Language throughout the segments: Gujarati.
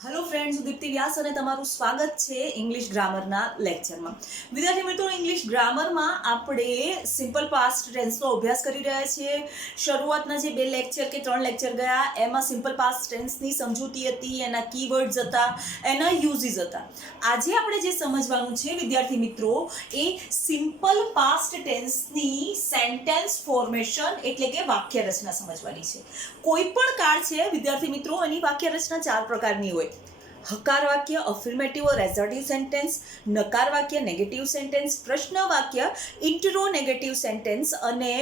हेलो फ्रेंड्स, दीप्ति व्यास અને તમારું સ્વાગત છે ઇંગ્લિશ ગ્રામરના લેક્ચરમાં. વિદ્યાર્થી મિત્રો, ઇંગ્લિશ ગ્રામરમાં આપણે સિમ્પલ પાસ્ટ ટેન્સનો અભ્યાસ કરી રહ્યા છીએ. શરૂઆતના જે 2 લેક્ચર કે 3 લેક્ચર ગયા એમાં સિમ્પલ પાસ્ટ ટેન્સની સમજૂતી હતી, એના કીવર્ડ્સ હતા, એના યુઝિસ હતા. આજે આપણે જે સમજવાનું છે વિદ્યાર્થી મિત્રો એ સિમ્પલ પાસ્ટ ટેન્સની સેન્ટેન્સ ફોર્મેશન એટલે કે વાક્ય રચના સમજવાની છે. કોઈ પણ કાળ છે વિદ્યાર્થી મિત્રો, એની વાક્ય રચના 4 પ્રકારની હોય. હકાર વાક્ય, અફર્મેટિવ ઓર એસર્ટિવ સેન્ટેન્સ, નકાર વાક્ય, નેગેટિવ સેન્ટેન્સ, પ્રશ્ન વાક્ય, ઇન્ટરોનેગેટિવ સેન્ટેન્સ અને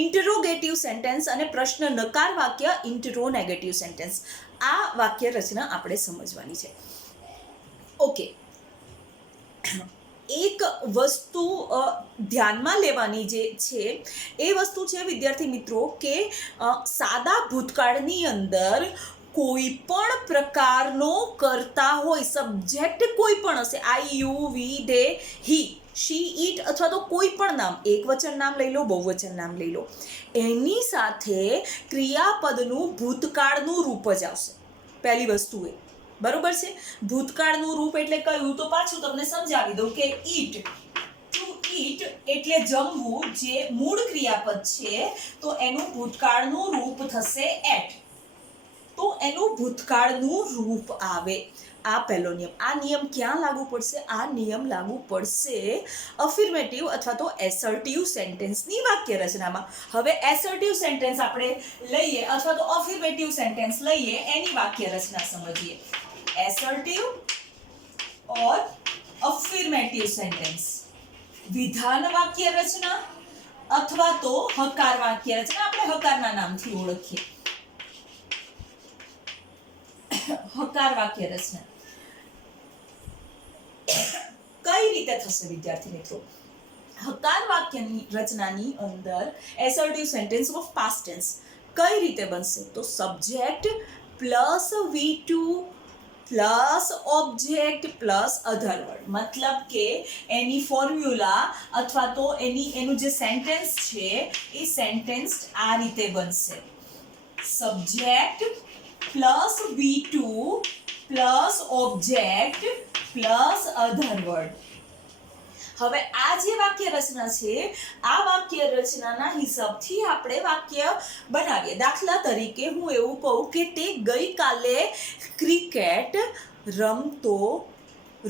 ઇન્ટરોગેટિવ સેન્ટેન્સ અને પ્રશ્ન નકાર વાક્ય, ઇન્ટરોનેગેટિવ સેન્ટેન્સ. આ વાક્ય રચના આપણે સમજવાની છે. ઓકે, એક વસ્તુ ધ્યાનમાં લેવાની જે છે એ વસ્તુ છે વિદ્યાર્થી મિત્રો કે સાદા ભૂતકાળની અંદર કોઈ પણ પ્રકારનો કરતા હોય, સબ્જેક્ટ કોઈ પણ હશે, I, you, we, they, he, she, it અથવા તો કોઈ પણ નામ, એકવચન નામ લઈ લો, બહુવચન નામ લઈ લો, એની સાથે ક્રિયાપદનું ભૂતકાળનું રૂપ જ આવશે. પહેલી વસ્તુ એ બરોબર છે. ભૂતકાળનું રૂપ એટલે કયું તો પાછું તમને સમજાવી દઉં કે ઈટ, ટુ ઈટ એટલે જમવું, જે મૂળ ક્રિયાપદ છે તો એનું ભૂતકાળનું રૂપ થશે એટ, તો એનું ભૂતકાળનું રૂપ આવે. આ પહેલો નિયમ. આ નિયમ ક્યાં લાગુ પડશે? આ નિયમ લાગુ પડશે અફર્મેટિવ અથવા તો એસર્ટિવ સેન્ટેન્સની વાક્ય રચનામાં. હવે એસર્ટિવ સેન્ટેન્સ આપણે લઈએ અથવા તો અફર્મેટિવ સેન્ટેન્સ લઈએ, એની વાક્ય રચના સમજીએ. એસર્ટિવ ઓર અફર્મેટિવ સેન્ટેન્સ, વિધાન વાક્ય રચના અથવા તો હકાર વાક્ય રચના. આપણે હકારના નામથી ઓળખીએ. હકાર વાક્ય રચના કઈ રીતે થશે વિદ્યાર્થી મિત્રો? હકાર વાક્યની રચનાની અંદર assertive sentence of past tense કઈ રીતે બનશે? તો subject plus V2 plus object plus other word. મતલબ કે એની ફોર્મ્યુલા અથવા તો એનું જે સેન્ટેન્સ છે એ સેન્ટેન્સ આ રીતે બનશે: subject plus V2 plus object plus other word. હવે આ જે વાક્ય રચના છે, આ વાક્ય રચનાના હિસાબથી આપણે વાક્ય બનાવીએ. દાખલા તરીકે હું એવું કહું કે તે ગઈકાલે ક્રિકેટ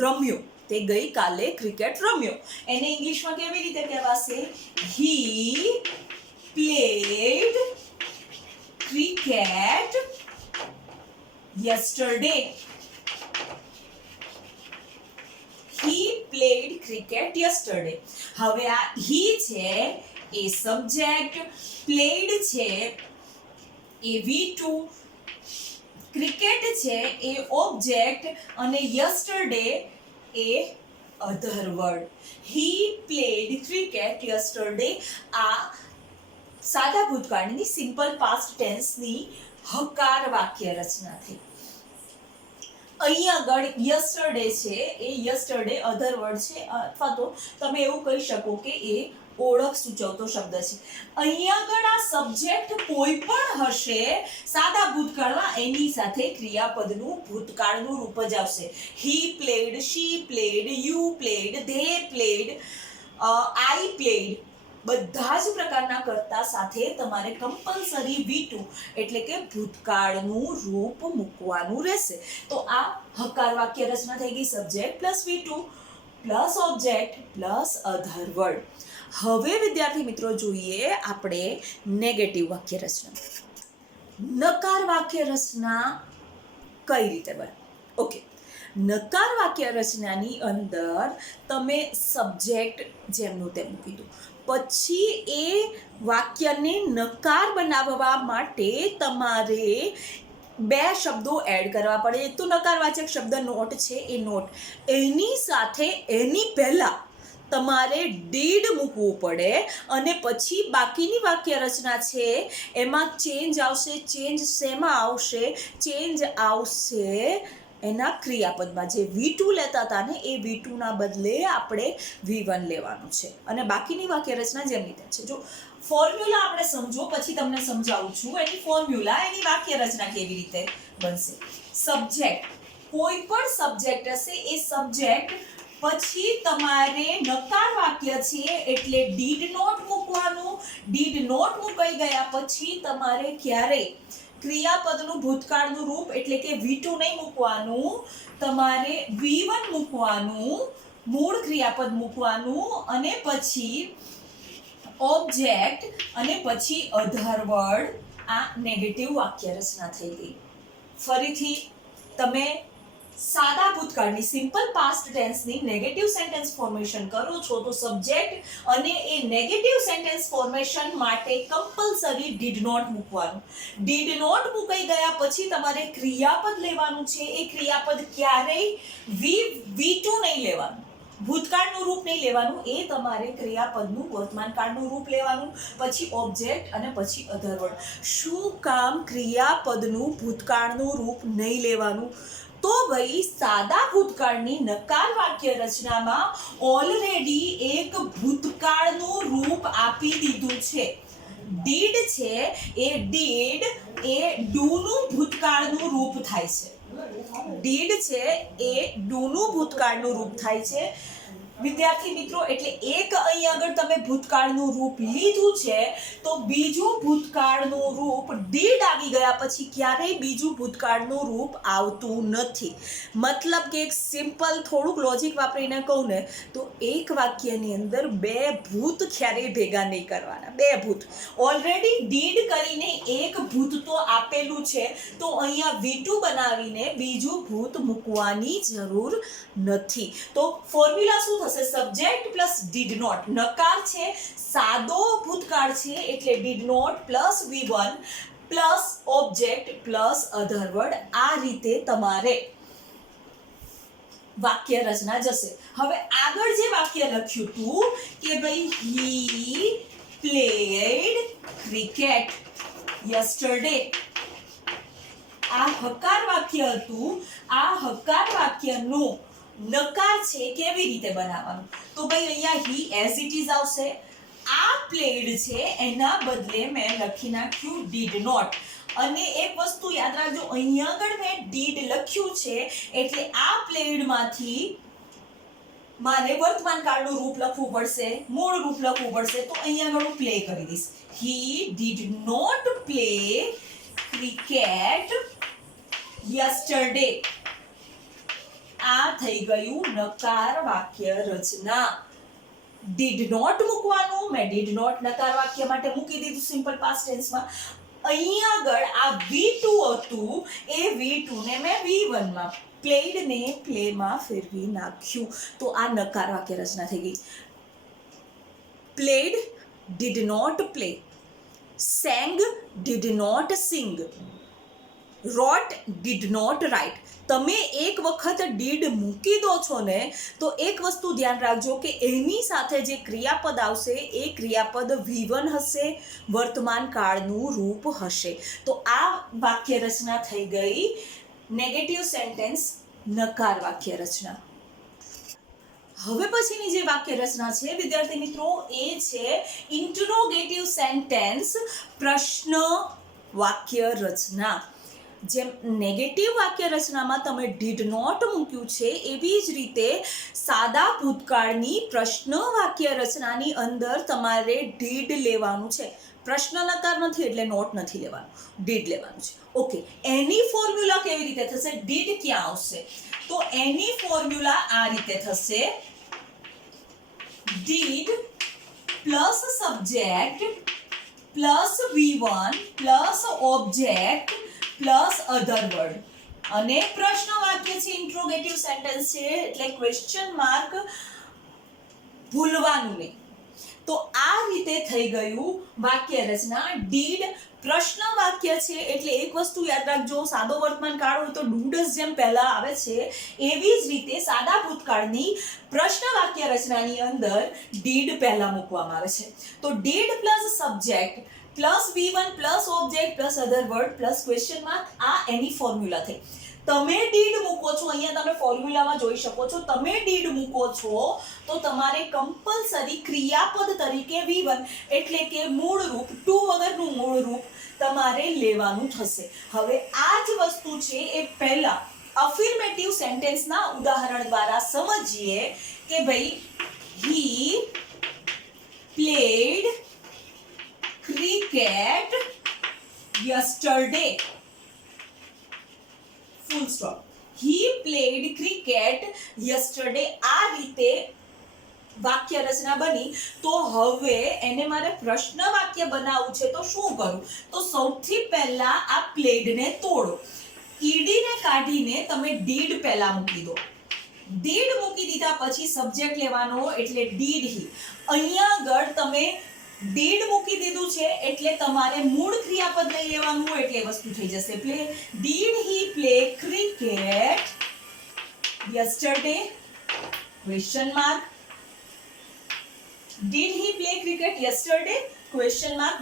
રમ્યો. તે ગઈકાલે ક્રિકેટ રમ્યો. એને ઇંગ્લિશમાં કેવી રીતે કહેવાશે? He played cricket yesterday. He played cricket yesterday. હવે આ he છે એ સબ્જેક્ટ, played છે એ V2, ક્રિકેટ છે એ ઓબ્જેક્ટ અને yesterday A other word. He played cricket yesterday. આ સાદા ભૂતકાળની સિમ્પલ પાસ્ટ ટેન્સની હકાર વાક્ય રચના થઈ. અહીંયા આગળ યસ્ટરડે છે એ યસ્ટરડે અધર વર્ડ છે અથવા તો તમે એવું કહી શકો કે એ ઓળખ સૂચવતો શબ્દ છે. અહીંયા આગળ આ સબ્જેક્ટ કોઈ પણ હશે સાદા ભૂતકાળમાં, એની સાથે ક્રિયાપદનું ભૂતકાળનું રૂપ જ આવશે. He played, she played, you played, they played, I played. બધા જ પ્રકારના કર્તા સાથે તમારે કમ્પલસરી V2 એટલે કે ભૂતકાળનું રૂપ મૂકવાનું રહેશે. તો આ હકાર વાક્ય રચના થઈ ગઈ. Subject plus V2 plus object plus other word. હવે વિદ્યાર્થી મિત્રો જોઈએ આપણે નેગેટિવ વાક્ય રચના. નકાર વાક્ય રચના કઈ રીતે બને? ઓકે, નકાર વાક્ય રચનાની અંદર તમે સબ્જેક્ટ જેમનું તેમ કીધું, પછી એ વાક્યને નકાર બનાવવા માટે તમારે 2 શબ્દો એડ કરવા પડે. એક તો નકારવાચક શબ્દ નોટ છે, એ નોટ, એની સાથે એની પહેલા તમારે ડીડ મૂકવું પડે અને પછી બાકીની વાક્ય રચના છે એમાં ચેન્જ આવશે. ચેન્જ શેમાં આવશે? ચેન્જ આવશે એના ક્રિયાપદમાં જે V2 લેતા હતા ને એ V2 ના બદલે આપણે V1 લેવાનું છે અને બાકીની વાક્ય રચના જેમની તેમ છે. જો ફોર્મ્યુલા આપણે સમજો પછી તમને સમજાવું છું એની ફોર્મ્યુલા, એની વાક્ય રચના કેવી રીતે બનશે. સબ્જેક્ટ, કોઈ પણ સબ્જેક્ટ હશે એ સબ્જેક્ટ પછી તમારે નકાર વાક્ય છે એટલે ડીડ નોટ મૂકવાનું. ડીડ નોટ મુકાઈ ગયા પછી તમારે ક્યારેય ક્રિયાપદનું ભૂતકાળનું રૂપ એટલે કે V2 નહીં મૂકવાનું, તમારે V1 મૂકવાનું, મૂળ ક્રિયાપદ મૂકવાનું અને પછી ઓબ્જેક્ટ અને પછી અધર વર્ડ. આ નેગેટિવ વાક્ય રચના થઈ ગઈ. ફરીથી તમે સાદા ભૂતકાળની સિમ્પલ પાસ્ટ ટેન્સની નેગેટિવ સેન્ટેન્સ ફોર્મેશન કરો છો તો સબ્જેક્ટ અને એ નેગેટિવ સેન્ટેન્સ ફોર્મેશન માટે કમ્પલસરી ડીડ નોટ મૂકવાનું. ડીડ નોટ મુકાઈ ગયા પછી તમારે ક્રિયાપદ લેવાનું છે. એ ક્રિયાપદ ક્યારેય V2 નહીં લેવાનું, ભૂતકાળનું રૂપ નહીં લેવાનું, એ તમારે ક્રિયાપદનું વર્તમાન કાળનું રૂપ લેવાનું, પછી ઓબ્જેક્ટ અને પછી અધર વર્ડ. શું કામ ક્રિયાપદનું ભૂતકાળનું રૂપ નહીં લેવાનું? તો ભાઈ સાદા ભૂતકાળની નકાર વાક્ય રચનામાં ઓલરેડી એક ભૂતકાળનું રૂપ આપી દીધું છે. ડીડ છે એ ડીડ એ ડુનું ભૂતકાળનું રૂપ થાય છે. ડીડ છે એ ડુનું ભૂતકાળનું રૂપ થાય છે. વિદ્યાર્થી મિત્રો, એટલે એક અહીં આગળ તમે ભૂતકાળનું રૂપ લીધું છે તો બીજું ભૂતકાળનું રૂપ ડીડ આવી ગયા પછી ક્યારેય બીજું ભૂતકાળનું રૂપ આવતું નથી. મતલબ કે એક સિમ્પલ થોડુંક લોજિક વાપરીને કહું ને તો એક વાક્યની અંદર બે ભૂત ક્યારેય ભેગા નહીં કરવાના. બે ભૂત ઓલરેડી ડીડ કરીને એક ભૂત તો આપેલું છે તો અહીંયા V2 બનાવીને બીજું ભૂત મૂકવાની જરૂર નથી. તો ફોર્મ્યુલા શું થશે? Subject plus did not. નકાર છે, સાદો ભૂતકાળ છે એટલે did not plus V1 plus object plus other word. આ રીતે તમારે વાક્ય રચના જશે. હવે આગળ જે વાક્ય લખ્યું હતું કે ભાઈ હી પ્લેડ ક્રિકેટ યસ્ટરડે, આ હકાર વાક્ય હતું. આ હકાર વાક્યનું નકાર છે કેવી રીતે બનાવવાનું? તો ભાઈ અહીંયા હી એઝ ઇટ ઇઝ આવશે. આ પ્લેડ છે એના બદલે મેં લખી નાખ્યું ડીડ નોટ. અને એક વસ્તુ યાદ રાખજો, અહીંયા આગળ મેં ડીડ લખ્યું છે એટલે આ પ્લેડમાંથી મારે વર્તમાન કાળનું રૂપ લખવું પડશે, મૂળ રૂપ લખવું પડશે. તો અહીંયા આગળ હું પ્લે કરી દઈશ. He did not play cricket yesterday. આ થઈ ગયું નકાર વાક્ય રચના. ડીડ નોટ મૂકવાનું, મેં ડીડ નોટ નકાર વાક્ય માટે મૂકી દીધું સિમ્પલ પાસ્ટ ટેન્સમાં. અહીંયા આગળ આ V2 હતું એ V2 ને મેં V1 માં, પ્લેડ ને પ્લેમાં ફેરવી નાખ્યું. તો આ નકાર વાક્ય રચના થઈ ગઈ. Played did not play, sang did not sing, wrote did not write. તમે એક વખત ડીડ મૂકી દો છો ને તો એક વસ્તુ ધ્યાન રાખજો કે એની સાથે જે ક્રિયાપદ આવશે એ ક્રિયાપદ V1 હશે, વર્તમાન કાળનું રૂપ હશે. તો આ વાક્ય રચના થઈ ગઈ નેગેટિવ સેન્ટેન્સ નકાર વાક્ય રચના. હવે પછીની જે વાક્ય રચના છે વિદ્યાર્થી મિત્રો એ છે ઇન્ટરોગેટિવ સેન્ટેન્સ પ્રશ્ન વાક્ય રચના. જેમ નેગેટિવ વાક્ય રચનામાં તમે ડીડ નોટ મૂક્યું છે એવી જ રીતે સાદા ભૂતકાળની પ્રશ્ન વાક્ય રચનાની અંદર તમારે ડીડ લેવાનું છે. પ્રશ્ન નકાર નથી એટલે નોટ નથી લેવાનું, ડીડ લેવાનું છે. ઓકે, એની ફોર્મ્યુલા કેવી રીતે થશે? ડીડ ક્યાં આવશે? તો એની ફોર્મ્યુલા આ રીતે થશે. Did plus subject plus V1 plus object plus other word. અને પ્રશ્ન વાક્ય છે, ઇન્ટ્રોગેટિવ સેન્ટેન્સ છે એટલે ક્વેશ્ચન માર્ક ભૂલવાનું નહીં. તો આ રીતે થઈ ગયું વાક્ય રચના. ડીડ પ્રશ્ન વાક્ય છે એટલે એક વસ્તુ યાદ રાખજો, સાદો વર્તમાન કાળ હોય તો ડુડસ જેમ પહેલા આવે છે એવી જ રીતે સાદા ભૂતકાળની પ્રશ્ન વાક્ય રચનાની અંદર ડીડ પહેલા મૂકવામાં આવે છે. તો did plus subject plus V1 plus object plus other word plus question mark, આ એની ફોર્મ્યુલા થઈ. તમે ડીડ મૂકો છો, અહીંયા તમે ફોર્મ્યુલામાં જોઈ શકો છો, તમે ડીડ મૂકો છો તો તમારે કમ્પલસરી ક્રિયાપદ તરીકે V1 એટલે કે મૂળ રૂપ ટુ વગરનું મૂળ રૂપ તમારે લેવાનું થશે. હવે આ જ વસ્તુ છે એ પહેલા અફર્મેટિવ સેન્ટેન્સના ઉદાહરણ દ્વારા સમજીએ કે ભાઈ he played cricket yesterday. Full stop. he played cricket yesterday. આ રીતે વાક્ય રચના બની. તો હવે એને મારે પ્રશ્ન વાક્ય બનાવવું છે તો શું કરું? તો સૌથી પહેલા આ પ્લેડ ને તોડો. ઈડી ને કાઢીને તમે ડીડ પહેલા મૂકી દો. ડીડ મૂકી દીધા પછી સબ્જેક્ટ લેવાનો એટલે ડીડ હી. અહીંયા આગળ તમે ડીડ મૂકી દીધું છે એટલે તમારે મૂળ ક્રિયાપદ લઈ લેવાનું એટલે વસ્તુ થઈ જશે play. Did he play cricket yesterday question mark. Did he play cricket yesterday question mark.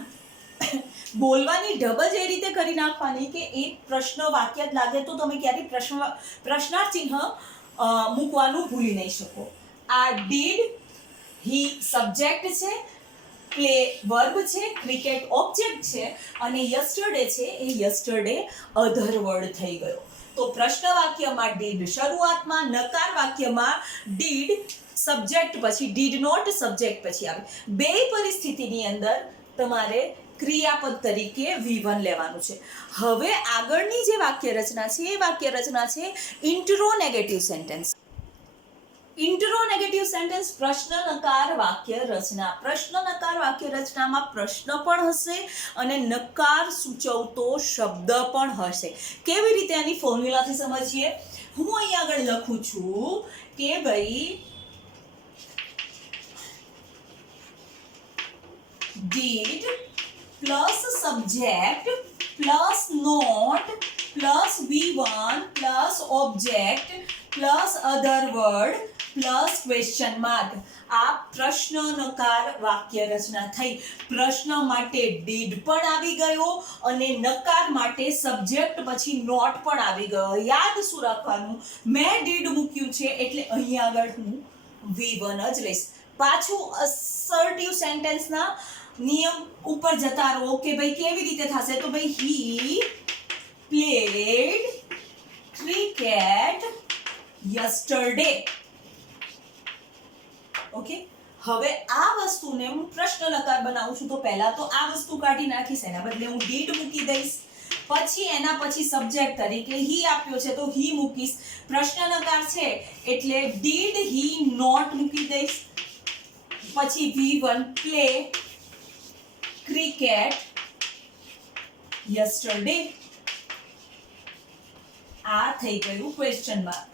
બોલવાની ઢબ જ એ રીતે કરી નાખવાની કે એ પ્રશ્ન વાક્ય જ લાગે તો તમે ક્યારેય પ્રશ્નાર્થ ચિહ્ન મૂકવાનું ભૂલી નહીં શકો. આ ડીડ હી સબ્જેક્ટ છે, પ્લે વર્બ છે, ક્રિકેટ ઓબ્જેક્ટ છે અને યસ્ટરડે છે એ યસ્ટરડે અધર વર્ડ થઈ ગયો. તો પ્રશ્ન વાક્યમાં ડીડ શરૂઆતમાં, નકાર વાક્યમાં ડીડ સબ્જેક્ટ પછી, ડીડ નોટ સબ્જેક્ટ પછી આવે. બે પરિસ્થિતિની અંદર તમારે ક્રિયાપદ તરીકે V1 લેવાનું છે. હવે આગળની જે વાક્ય રચના છે એ વાક્ય રચના છે ઇન્ટ્રોનેગેટિવ સેન્ટેન્સ. ઇન્ટ્રોનેગેટિવ સેન્ટેન્સ પ્રશ્ન નકાર વાક્ય રચના. પ્રશ્ન નકાર વાક્ય રચનામાં પ્રશ્ન પણ હશે અને નકાર સૂચવતો શબ્દ પણ હશે. કેવી રીતે આની ફોર્મ્યુલાથી સમજીએ? હું અહીંયા આગળ લખું છું કે ભાઈ did plus subject plus not plus V1 plus object plus other word plus question mark. આ પ્રશ્ન નકાર વાક્ય રચના થઈ. પ્રશ્ન માટે ડીડ પણ આવી ગયો અને નકાર માટે સબ્જેક્ટ પછી નોટ પણ આવી ગયો. યાદ શું રાખવાનું? મેં ડીડ મૂક્યું છે એટલે અહીંયા આગળ હું V1 જ લઈશ. પાછું અસર્ટિવ સેન્ટેન્સના નિયમ ઉપર જતા રહો કે ભાઈ કેવી રીતે થશે? તો ભાઈ he played cricket yesterday. Okay, હવે આ વસ્તુને હું પ્રશ્ન નકાર બનાવું છું તો પહેલા તો આ વસ્તુ કાઢી નાખીશ, એના બદલે હું ડીડ મૂકી દઈશ. પછી એના પછી સબ્જેક્ટ તરીકે he આપ્યો છે તો he મૂકીશ. પ્રશ્ન નકાર છે એટલે ડીડ he નોટ મૂકી દઈશ. પછી V1 play cricket yesterday. આ થઈ ગયું question mark.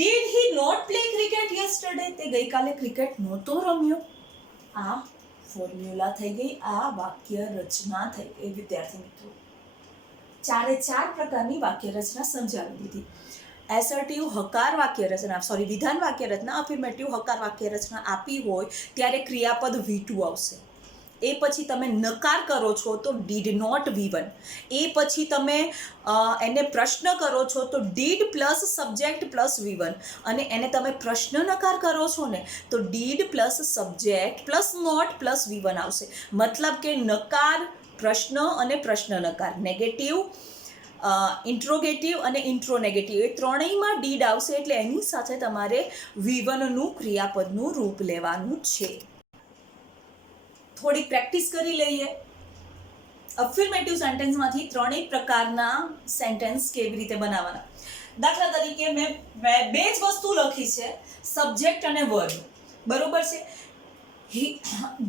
Did he not play cricket yesterday? તે ગઈકાલે ક્રિકેટ નહોતો રમ્યો. આ ફોર્મ્યુલા થઈ ગઈ, આ વાક્ય રચના થઈ ગઈ. વિદ્યાર્થી મિત્રો, ચારે ચાર પ્રકારની વાક્ય રચના સમજાવી દીધી. એસર્ટિવ હકાર વાક્ય રચના, વિધાન વાક્ય રચના, અફર્મેટિવ હકાર વાક્ય રચના આપી હોય ત્યારે ક્રિયાપદ V2 આવશે. એ પછી તમે નકાર કરો છો તો ડીડ નોટ V1. એ પછી તમે એને પ્રશ્ન કરો છો તો did plus subject plus V1. અને એને તમે પ્રશ્ન નકાર કરો છો ને તો did plus subject plus not plus V1 આવશે. મતલબ કે નકાર, પ્રશ્ન અને પ્રશ્ન નકાર, નેગેટિવ, ઇન્ટ્રોગેટિવ અને ઇન્ટ્રોનેગેટિવ એ ત્રણેયમાં ડીડ આવશે એટલે એની સાથે તમારે V1નું ક્રિયાપદનું રૂપ લેવાનું છે. થોડી પ્રેક્ટિસ કરી લઈએ. અફર્મેટિવ સેન્ટેન્સમાંથી ત્રણેય પ્રકારના સેન્ટેન્સ કેવી રીતે બનાવવાના. દાખલા તરીકે મેં બે જ વસ્તુ લખી છે, સબ્જેક્ટ અને વર્બ. બરોબર છે?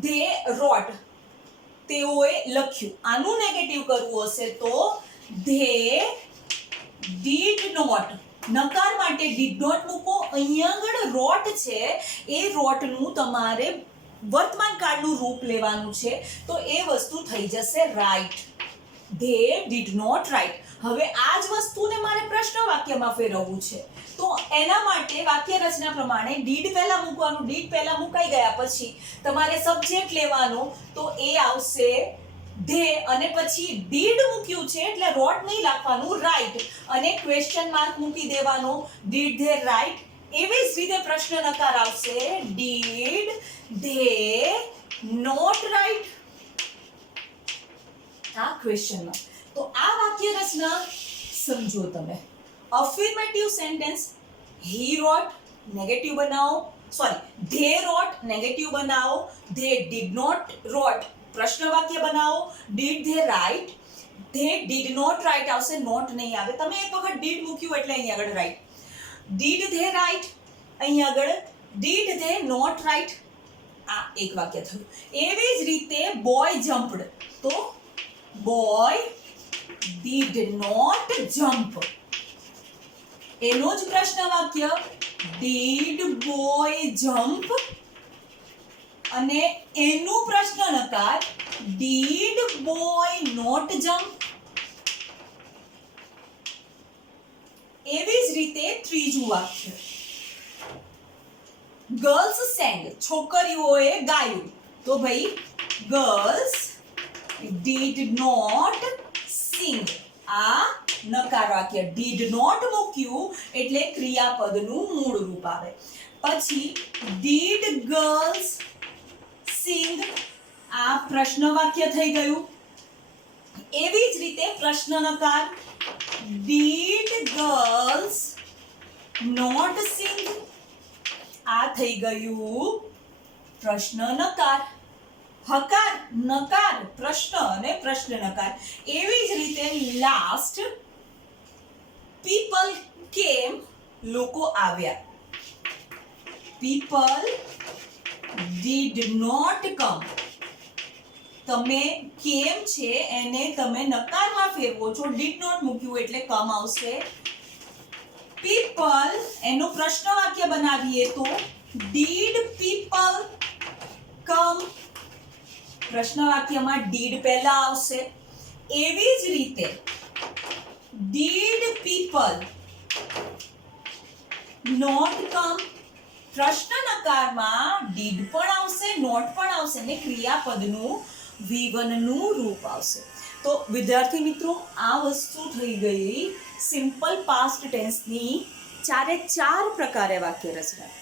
ધે રોટ, તેઓએ લખ્યું. આનું નેગેટિવ કરવું હશે તો ધે ડીડ નોટ. નકાર માટે ડીડ નોટ મૂકો. અહીંયા આગળ રોટ છે, એ રોટનું તમારે વર્તમાન કાળનું રૂપ લેવાનું છે તો એ વસ્તુ થઈ જશે write. They did not write. હવે આ જ વસ્તુને મારે પ્રશ્ન વાક્યમાં ફેરવવું છે તો એના માટે વાક્ય રચના પ્રમાણે ડીડ પહેલા મૂકવાનું. ડીડ પહેલા મુકાઈ ગયા પછી તમારે સબ્જેક્ટ લેવાનો તો એ આવશે ધે અને પછી ડીડ મૂક્યું છે એટલે રોટ નહીં લખવાનું, રાઈટ, અને ક્વેશ્ચન માર્ક મૂકી દેવાનો, ડીડ ધે રાઈટ. એવી જ રીતે પ્રશ્ન નકાર આવશે, ડીડ ધે નોટ રાઈટ. આ ક્વેશ્ચન માર્ક. તો આ વાક્ય રચના સમજો તમે. Affirmative sentence, he wrote negative બનાવો, સોરી ધે રોટ નેગેટિવ બનાવો, ધે ડીડ નોટ રોટ પ્રશ્ન વાક્ય બનાવો, did they write, they did not write આવશે, નોટ નહીં આવે. તમે એક વખત ડીડ મૂક્યું એટલે અહીં આગળ રાઈટ. ડીડ ધે રાઈટ, અહીં આગળ ડીડ ધે નોટ રાઈટ. આ એક વાક્ય થયું. એવી જ રીતે બોય જમ્પડ, તો બોય ડીડ નોટ જમ્પ. એનો જ પ્રશ્ન વાક્ય, ડીડ બોય જમ્પ, અને એનું પ્રશ્ન નકાર, ડીડ બોય નોટ જમ્પ. એવી જ રીતે ત્રીજું વાક્ય, ગર્લ્સ સેંગ, છોકરીઓએ ગાયું, તો ભાઈ ગર્લ્સ ડીડ નોટ સિંગ. આ નકાર વાક્ય, ડીડ નોટ મૂક્યું એટલે ક્રિયાપદનું મૂળ રૂપ આવે. પછી ડીડ ગર્લ્સ સિંગ, આ પ્રશ્ન વાક્ય થઈ ગયું. એવી જ રીતે પ્રશ્ન નકાર, ડીડ ગર્લ્સ નોટ સિંગ. આ થઈ ગયું પ્રશ્ન નકાર. હકાર નકાર પ્રશ્ન અને પ્રશ્ન નકાર. એવી જ રીતે લાસ્ટ, પીપલ કેમ, લોકો આવ્યા. People did not come. તમે કેમ છે એને તમે નકારમાં ફેરવો છો, ડીડ નોટ મૂક્યું એટલે કમ આવશે. પીપલ એનું પ્રશ્ન વાક્ય બનાવીએ તો ડીડ પીપલ કમ. પ્રશ્ન વાક્યમાં ડીડ પહેલા આવશે. એવી જ રીતે ડીડ પીપલ નોટ કમ, પ્રશ્ન નકારમાં ડીડ પણ આવશે, નોટ પણ આવશે, ને ક્રિયાપદનું V1 નું રૂપ આવશે. તો વિદ્યાર્થી મિત્રો, આ વસ્તુ થઈ ગઈ સિમ્પલ પાસ્ટ ટેન્સની 4 પ્રકારે વાક્ય રચના.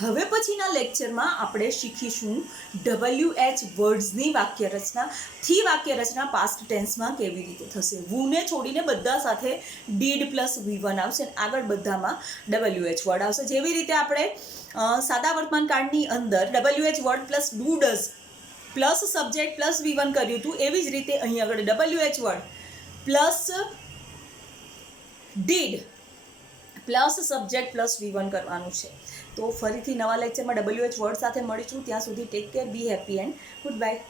હવે પછીના લેક્ચરમાં આપણે શીખીશું WH વર્ડ્સની વાક્ય રચના. થી વાક્ય રચના પાસ્ટ ટેન્સમાં કેવી રીતે થશે. વુને છોડીને બધા સાથે ડીડ પ્લસ V1 આવશે, આગળ બધામાં WH વર્ડ આવશે. જેવી રીતે આપણે સાદા વર્તમાન કાળની અંદર WH word plus do does plus subject plus V1 કર્યું હતું, એવી જ રીતે અહીં આગળ WH word plus did plus subject plus V1 કરવાનું છે. તો ફરીથી નવા લેક્ચરમાં WH વર્ડ સાથે મળીશું. ત્યાં સુધી take care, B happy and good bye.